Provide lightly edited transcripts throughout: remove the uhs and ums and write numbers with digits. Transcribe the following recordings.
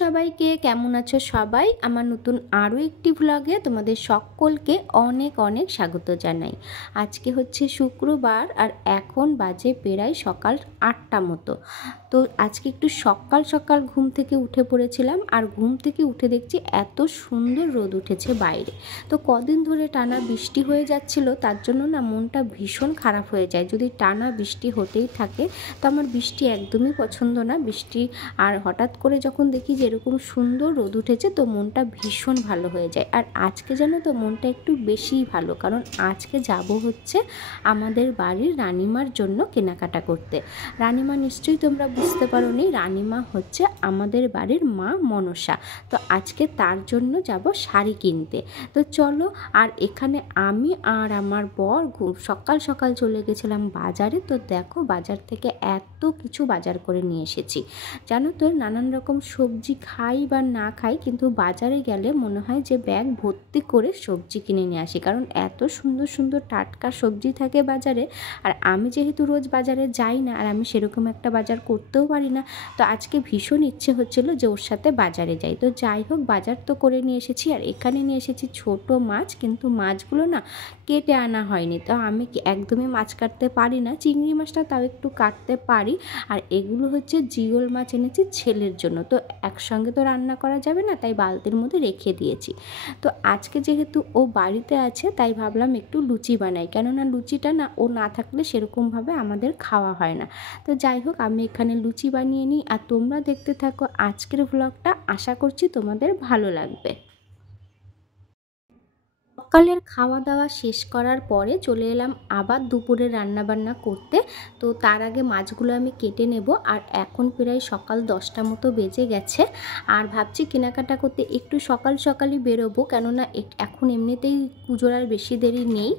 সবাইকে, কেমন আছো সবাই? আমার নতুন আরও একটি ব্লগে তোমাদের সকলকে অনেক অনেক স্বাগত জানাই। আজকে হচ্ছে শুক্রবার আর এখন বাজে প্রায় সকাল 8টা মতো। তো আজকে একটু সকাল সকাল ঘুম থেকে উঠে পড়েছিলাম, আর ঘুম থেকে উঠে দেখছি এত সুন্দর রোদ উঠেছে বাইরে। তো কদিন ধরে টানা বৃষ্টি হয়ে যাচ্ছিল, তার জন্য না মনটা ভীষণ খারাপ হয়ে যায়। যদি টানা বৃষ্টি হতেই থাকে তো আমার বৃষ্টি একদমই পছন্দ না। বৃষ্টি আর হঠাৎ করে যখন দেখি যে এরকম সুন্দর রোদ উঠেছে তো মনটা ভীষণ ভালো হয়ে যায়। আর আজকে জানো তো মনটা একটু বেশিই ভালো, কারণ আজকে যাব হচ্ছে আমাদের বাড়ির রানিমার জন্য কেনাকাটা করতে। রানিমা নিশ্চয়ই তোমরা বুঝতে পারো নি, রানিমা হচ্ছে আমাদের বাড়ির মা মনসা। তো আজকে তার জন্য যাব শাড়ি কিনতে। তো চলো, আর এখানে আমি আর আমার বর সকাল সকাল চলে গেছিলাম বাজারে। তো দেখো বাজার থেকে এত কিছু বাজার করে নিয়ে এসেছি। জানো তো, নানান রকম সবজি খাই বা না খাই, কিন্তু বাজারে গেলে মনে হয় যে ব্যাগ ভর্তি করে সবজি কিনে নিয়ে আসি, কারণ এত সুন্দর সুন্দর টাটকা সবজি থাকে বাজারে। আর আমি যেহেতু রোজ বাজারে যাই না, আর আমি সেরকম একটা বাজার করতেও পারি না, তো আজকে ভীষণ ইচ্ছে হচ্ছিল যে ওর সাথে বাজারে যাই। তো যাই হোক, বাজার তো করে নিয়ে এসেছি। আর এখানে নিয়ে এসেছি ছোট মাছ, কিন্তু মাছগুলো না কেটে আনা হয়নি। তো আমি একদমই মাছ কাটতে পারি না, চিংড়ি মাছটা তাও একটু কাটতে পারি। আর এগুলো হচ্ছে জিওল মাছ এনেছি ছেলের জন্য। তো একসঙ্গে তো রান্না করা যাবে না, তাই বালতির মধ্যে রেখে দিয়েছি। তো আজকে যেহেতু ও বাড়িতে আছে, তাই ভাবলাম একটু লুচি বানাই, কেননা লুচিটা না ও না থাকলে সেরকমভাবে আমাদের খাওয়া হয় না। তো যাই হোক, আমি এখানে লুচি বানিয়ে নিই, আর তোমরা দেখতে থাকো আজকের ব্লগটা। আশা করছি তোমাদের ভালো লাগবে। সকালের খাওয়া দাওয়া শেষ করার পরে চলে এলাম আবার দুপুরে রান্নাবান্না করতে। তো তার আগে মাছগুলো আমি কেটে নেব। আর এখন প্রায় সকাল 10টা মতো বেজে গেছে, আর ভাবছি কেনাকাটা করতে একটু সকাল সকালই বেরোবো, কেননা এখন এমনিতেই পুজোর আর বেশি দেরি নেই।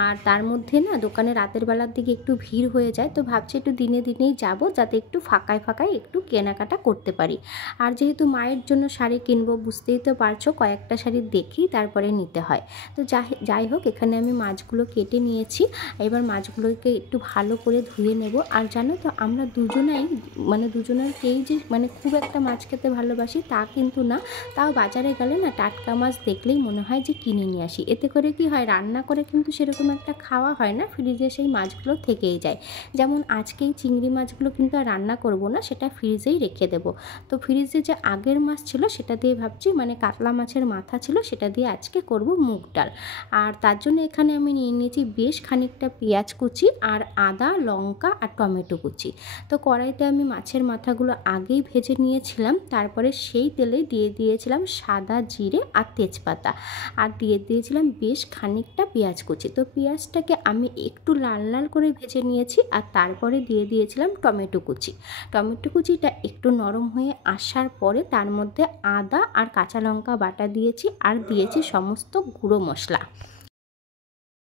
আর তার মধ্যে না দোকানে রাতের বেলার দিকে একটু ভিড় হয়ে যায়। তো ভাবছি একটু দিনে দিনেই যাব, যাতে একটু ফাঁকায় ফাঁকায় একটু কেনাকাটা করতে পারি। আর যেহেতু মায়ের জন্য শাড়ি কিনবো, বুঝতেই তো পারছো, কয়েকটা শাড়ি দেখেই তারপরে নিতে হয়। তো যাই হোক, এখানে আমি মাছগুলো কেটে নিয়েছি। এবার মাছগুলোকে একটু ভালো করে ধুয়ে নেব। আর জানো তো, আমরা দুজনের কেউ যে খুব একটা মাছ খেতে ভালোবাসি তা কিন্তু না। তাও বাজারে গেলে না টাটকা মাছ দেখলেই মনে হয় যে কিনে নিয়ে আসি। এতে করে কি হয়, রান্না করে কিন্তু সেরকম একটা খাওয়া হয় না, ফ্রিজে সেই মাছগুলো থেকেই যায়। যেমন আজকেই চিংড়ি মাছগুলো কিন্তু আর রান্না করব না, সেটা ফ্রিজেই রেখে দেব। তো ফ্রিজে যে আগের মাছ ছিল সেটা দিয়ে ভাবছি, কাতলা মাছের মাথা ছিল, সেটা দিয়ে আজকে করব মুগ ডাল। আর তার জন্য এখানে আমি নিয়ে নিয়েছি বেশ খানিকটা পেঁয়াজ কুচি, আর আদা, লঙ্কা আর টমেটো কুচি। তো কড়াইতে আমি মাছের মাথাগুলো আগেই ভেজে নিয়েছিলাম, তারপরে সেই তেলে দিয়ে দিয়েছিলাম সাদা জিরে আর তেজপাতা, আর দিয়ে দিয়েছিলাম বেশ খানিকটা পেঁয়াজ কুচি। তো পেঁয়াজটাকে আমি একটু লাল লাল করে ভেজে নিয়েছি, আর তারপরে দিয়ে দিয়েছিলাম টমেটো কুচি। টমেটো কুচিটা একটু নরম হয়ে আসার পরে তার মধ্যে আদা আর কাঁচা লঙ্কা বাটা দিয়েছি, আর দিয়েছি সমস্ত গুঁড়ো মশলা।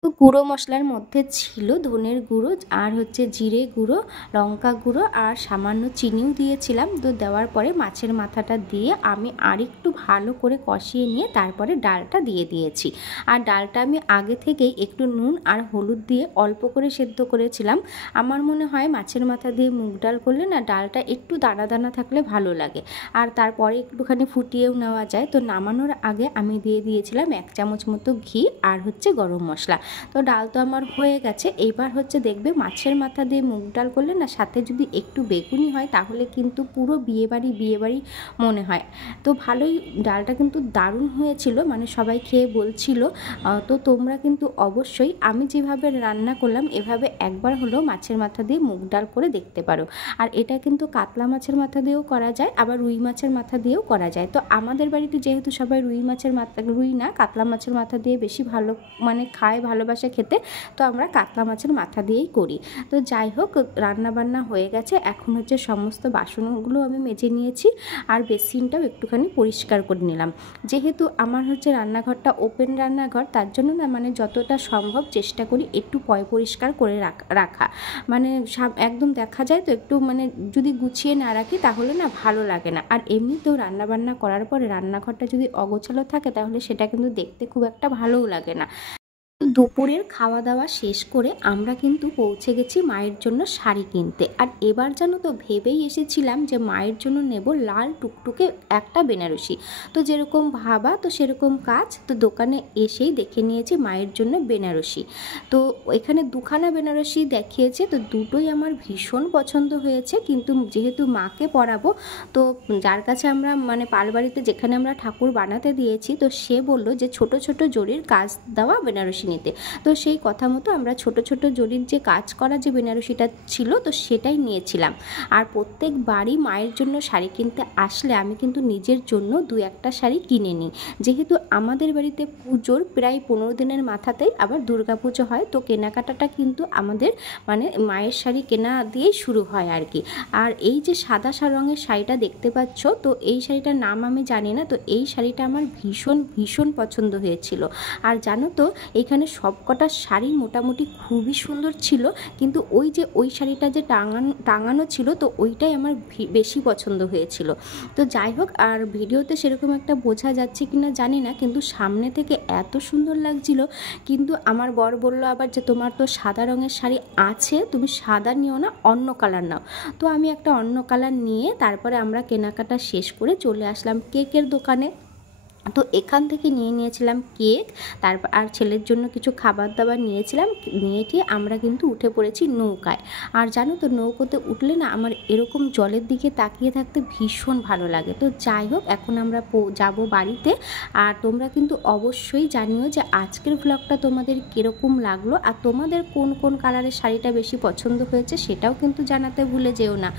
তো গুঁড়ো মশলার মধ্যে ছিল ধনের গুঁড়ো, আর হচ্ছে জিরে গুঁড়ো, লঙ্কা গুঁড়ো, আর সামান্য চিনিও দিয়েছিলাম। তো দেওয়ার পরে মাছের মাথাটা দিয়ে আমি আরেকটু ভালো করে কষিয়ে নিয়ে তারপরে ডালটা দিয়ে দিয়েছি। আর ডালটা আমি আগে থেকেই একটু নুন আর হলুদ দিয়ে অল্প করে সেদ্ধ করেছিলাম। আমার মনে হয় মাছের মাথা দিয়ে মুগ ডাল করলে না ডালটা একটু দানা দানা থাকলে ভালো লাগে, আর তারপরে একটুখানি ফুটিয়েও নেওয়া যায়। তো নামানোর আগে আমি দিয়ে দিয়েছিলাম 1 চামচ মতো ঘি, আর হচ্ছে গরম মশলা। তো ডাল তো আমার হয়ে গেছে। এইবার হচ্ছে দেখবে, মাছের মাথা দিয়ে মুগ ডাল করলে না সাথে যদি একটু বেগুনি হয়, তাহলে কিন্তু পুরো বিয়েবাড়ি মনে হয়। তো ভালোই, ডালটা কিন্তু দারুণ হয়েছিল, সবাই খেয়ে বলছিল। তো তোমরা কিন্তু অবশ্যই আমি যেভাবে রান্না করলাম এভাবে একবার হলেও মাছের মাথা দিয়ে মুগ ডাল করে দেখতে পারো। আর এটা কিন্তু কাতলা মাছের মাথা দিয়েও করা যায়, আবার রুই মাছের মাথা দিয়েও করা যায়। তো আমাদের বাড়িতে যেহেতু সবাই রুই না কাতলা মাছের মাথা দিয়ে বেশি ভালো খায়, ভালোবাসে খেতে, তো আমরা কাতলা মাছের মাথা দিয়েই করি। তো যাই হোক, রান্না বান্না হয়ে গেছে। এখন হচ্ছে সমস্ত বাসনগুলো আমি মেজে নিয়েছি, আর বেসিনটাও একটুখানি পরিষ্কার করে নিলাম। যেহেতু আমার হচ্ছে রান্নাঘরটা ওপেন রান্নাঘর, তার জন্য না যতটা সম্ভব চেষ্টা করি একটু পরিষ্কার করে রাখা। একদম দেখা যায় তো একটু যদি গুছিয়ে না রাখি তাহলে না ভালো লাগে না। আর এমনিতেও রান্নাবান্না করার পরে রান্নাঘরটা যদি অগোছালো থাকে, তাহলে সেটা কিন্তু দেখতে খুব একটা ভালোও লাগে না। দুপুরের খাওয়া দাওয়া শেষ করে আমরা কিন্তু পৌঁছে গেছি মায়ের জন্য শাড়ি কিনতে। আর এবার জানো তো ভেবেই এসেছিলাম যে মায়ের জন্য নেব লাল টুকটুকে একটা বেনারসি। তো যেরকম ভাবা তো সেরকম কাজ, তো দোকানে এসেই দেখে নিয়েছি মায়ের জন্য বেনারসি। তো এখানে দুখানা বেনারসি দেখিয়েছে, তো দুটোই আমার ভীষণ পছন্দ হয়েছে। কিন্তু যেহেতু মাকে পরাবো, তো যার কাছে আমরা মানে পালবাড়িতে যেখানে আমরা ঠাকুর বানাতে দিয়েছি, তো সে বললো যে ছোট ছোট জরির কাজ দেওয়া বেনারসি নিতে। তো সেই কথা মতো আমরা ছোট ছোট জরির যে কাজ করা যে বেনারসিটা ছিল, তো সেটাই নিয়েছিলাম। আর প্রত্যেকবারই মায়ের জন্য শাড়ি কিনতে আসলে আমি কিন্তু নিজের জন্য দু একটা শাড়ি কিনে নিই। যেহেতু আমাদের বাড়িতে পুজোর প্রায় 15 দিনের মাথাতেই আবার দুর্গাপুজো হয়, তো কেনাকাটাটা কিন্তু আমাদের মানে মায়ের শাড়ি কেনা দিয়েই শুরু হয় আর কি। আর এই যে সাদা রঙের শাড়িটা দেখতে পাচ্ছ, তো এই শাড়িটার নাম আমি জানি না। তো এই শাড়িটা আমার ভীষণ ভীষণ পছন্দ হয়েছিল। আর জানো তো এখানে সবকটা শাড়ি মোটামুটি খুবই সুন্দর ছিল, কিন্তু ওই শাড়িটা যে টাঙানো ছিল, তো ওইটাই আমার বেশি পছন্দ হয়েছিল। তো যাই হোক, আর ভিডিওতে সেরকম একটা বোঝা যাচ্ছে কিনা জানি না, কিন্তু সামনে থেকে এত সুন্দর লাগছিল। কিন্তু আমার বর বলল আবার যে তোমার তো সাদা রঙের শাড়ি আছে, তুমি সাদা নিও না, অন্য কালার নাও। তো আমি একটা অন্য কালার নিয়ে তারপরে আমরা কেনাকাটা শেষ করে চলে আসলাম কেকের দোকানে। তো এখান থেকে নিয়েছিলাম কেক, তারপর আর ছেলের জন্য কিছু খাবার দাবার নিয়েছিলাম। নিয়ে আমরা কিন্তু উঠে পড়েছি নৌকায়। আর জানো তো নৌকোতে উঠলে না আমার এরকম জলের দিকে তাকিয়ে থাকতে ভীষণ ভালো লাগে। তো যাই হোক, এখন আমরা যাব বাড়িতে। আর তোমরা কিন্তু অবশ্যই জানিও যে আজকের ভ্লগটা তোমাদের কীরকম লাগলো, আর তোমাদের কোন কোন কালারের শাড়িটা বেশি পছন্দ হয়েছে সেটাও কিন্তু জানাতে ভুলে যেও না।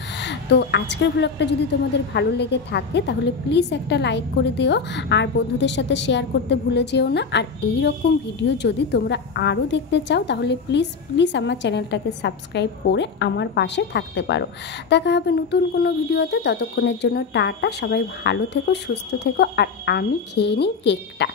তো আজকের ভ্লগটা যদি তোমাদের ভালো লেগে থাকে তাহলে প্লিজ একটা লাইক করে দিও, আর বন্ধুদের সাথে শেয়ার করতে ভুলে যেও না। আর এই রকম ভিডিও যদি তোমরা আরও দেখতে চাও তাহলে প্লিজ আমার চ্যানেলটাকে সাবস্ক্রাইব করে আমার পাশে থাকতে পারো। দেখা হবে নতুন কোনো ভিডিওতে, ততক্ষণের জন্য টাটা। সবাই ভালো থেকো, সুস্থ থেকো, আর আমি খেয়ে নিই কেকটা।